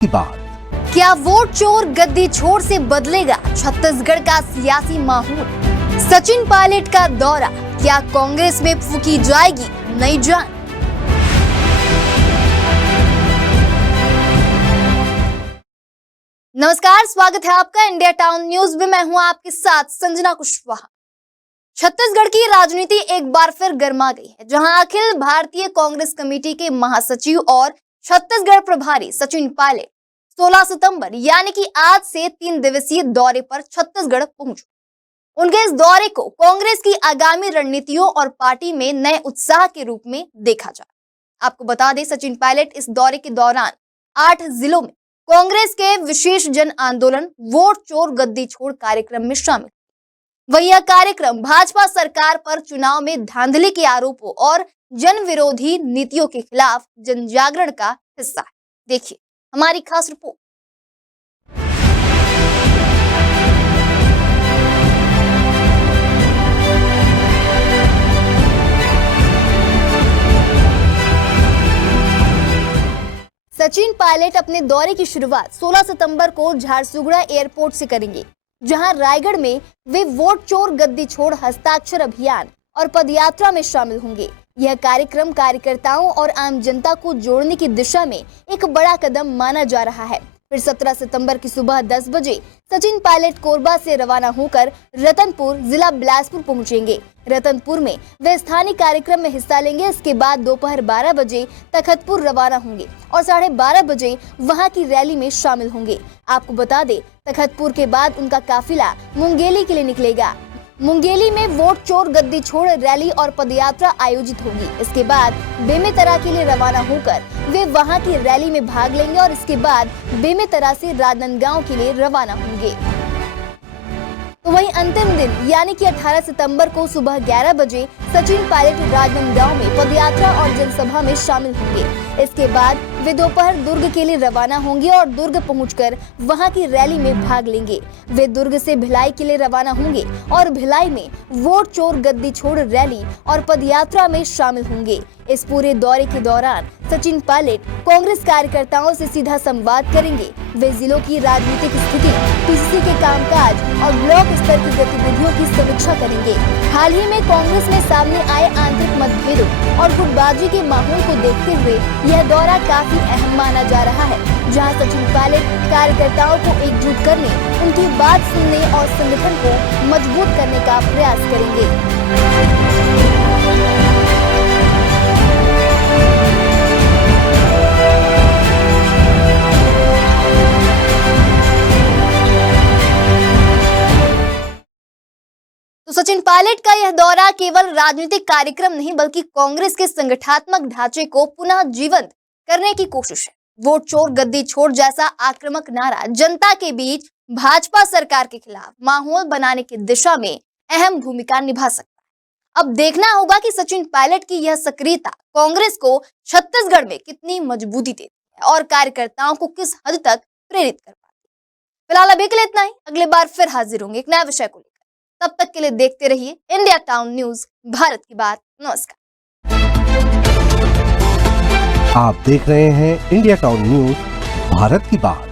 की बात। क्या वोट चोर गद्दी छोड़ से बदलेगा छत्तीसगढ़ का सियासी माहौल? सचिन पायलट का दौरा, क्या कांग्रेस में फूंकी जाएगी नई जान? नमस्कार, स्वागत है आपका इंडिया टाउन न्यूज में। मैं हूं आपके साथ संजना कुशवाहा। छत्तीसगढ़ की राजनीति एक बार फिर गर्मा गई है, जहां अखिल भारतीय कांग्रेस कमेटी के महासचिव और छत्तीसगढ़ प्रभारी सचिन पायलट 16 सितंबर यानी कि आज से 3 दिवसीय दौरे पर छत्तीसगढ़ पहुंचे। उनके इस दौरे को कांग्रेस की आगामी रणनीतियों और पार्टी में नए उत्साह के रूप में देखा जाए। आपको बता दें, सचिन पायलट इस दौरे के दौरान 8 जिलों में कांग्रेस के विशेष जन आंदोलन वोट चोर गद्दी छोड़ कार्यक्रम में शामिल। वही यह कार्यक्रम भाजपा सरकार पर चुनाव में धांधली के आरोपों और जन विरोधी नीतियों के खिलाफ जन जागरण का हिस्सा है। देखिए हमारी खास रिपोर्ट। सचिन पायलट अपने दौरे की शुरुआत 16 सितंबर को झारसुगड़ा एयरपोर्ट से करेंगे, जहां रायगढ़ में वे वोट चोर गद्दी छोड़ हस्ताक्षर अभियान और पदयात्रा में शामिल होंगे। यह कार्यक्रम कार्यकर्ताओं और आम जनता को जोड़ने की दिशा में एक बड़ा कदम माना जा रहा है। फिर 17 सितंबर की सुबह 10 बजे सचिन पायलट कोरबा से रवाना होकर रतनपुर जिला बिलासपुर पहुंचेंगे। रतनपुर में वे स्थानीय कार्यक्रम में हिस्सा लेंगे। इसके बाद दोपहर 12 बजे तखतपुर रवाना होंगे और 12:30 बजे वहां की रैली में शामिल होंगे। आपको बता दें, तखतपुर के बाद उनका काफिला मुंगेली के लिए निकलेगा। मुंगेली में वोट चोर गद्दी छोड़ रैली और पदयात्रा आयोजित होगी। इसके बाद बेमेतरा के लिए रवाना होकर वे वहां की रैली में भाग लेंगे और इसके बाद बेमेतरा से राजनांदगांव के लिए रवाना होंगे। तो वहीं अंतिम दिन यानी कि 18 सितंबर को सुबह 11 बजे सचिन पायलट राजनांदगांव में पदयात्रा और जनसभा में शामिल होंगे। इसके बाद वे दोपहर दुर्ग के लिए रवाना होंगे और दुर्ग पहुंचकर वहां की रैली में भाग लेंगे। वे दुर्ग से भिलाई के लिए रवाना होंगे और भिलाई में वोट चोर गद्दी छोड़ रैली और पदयात्रा में शामिल होंगे। इस पूरे दौरे के दौरान सचिन पायलट कांग्रेस कार्यकर्ताओं से सीधा संवाद करेंगे। वे जिलों की राजनीतिक स्थिति, पीसीसी के कामकाज और ब्लॉक स्तर की गतिविधियों की समीक्षा करेंगे। हाल ही में कांग्रेस में सामने आए आंतरिक मतभेदों और गुटबाजी के माहौल को देखते हुए यह दौरा काफी अहम माना जा रहा है, जहां सचिन पायलट कार्यकर्ताओं को एकजुट करने, उनकी बात सुनने और संगठन को मजबूत करने का प्रयास करेंगे। तो सचिन पायलट का यह दौरा केवल राजनीतिक कार्यक्रम नहीं, बल्कि कांग्रेस के संगठनात्मक ढांचे को पुनः जीवंत करने की कोशिश है। वोट चोर गद्दी छोड़ जैसा आक्रामक नारा जनता के बीच भाजपा सरकार के खिलाफ माहौल बनाने की दिशा में अहम भूमिका निभा सकता है। अब देखना होगा कि सचिन पायलट की यह सक्रियता कांग्रेस को छत्तीसगढ़ में कितनी मजबूती देती है और कार्यकर्ताओं को किस हद तक प्रेरित कर पाती है। फिलहाल अभी के लिए इतना ही। अगले बार फिर हाजिर होंगे एक नए विषय को लेकर। तब तक के लिए देखते रहिए इंडिया टाउन न्यूज, भारत की बात। नमस्कार। आप देख रहे हैं इंडिया टाउन न्यूज, भारत की बात।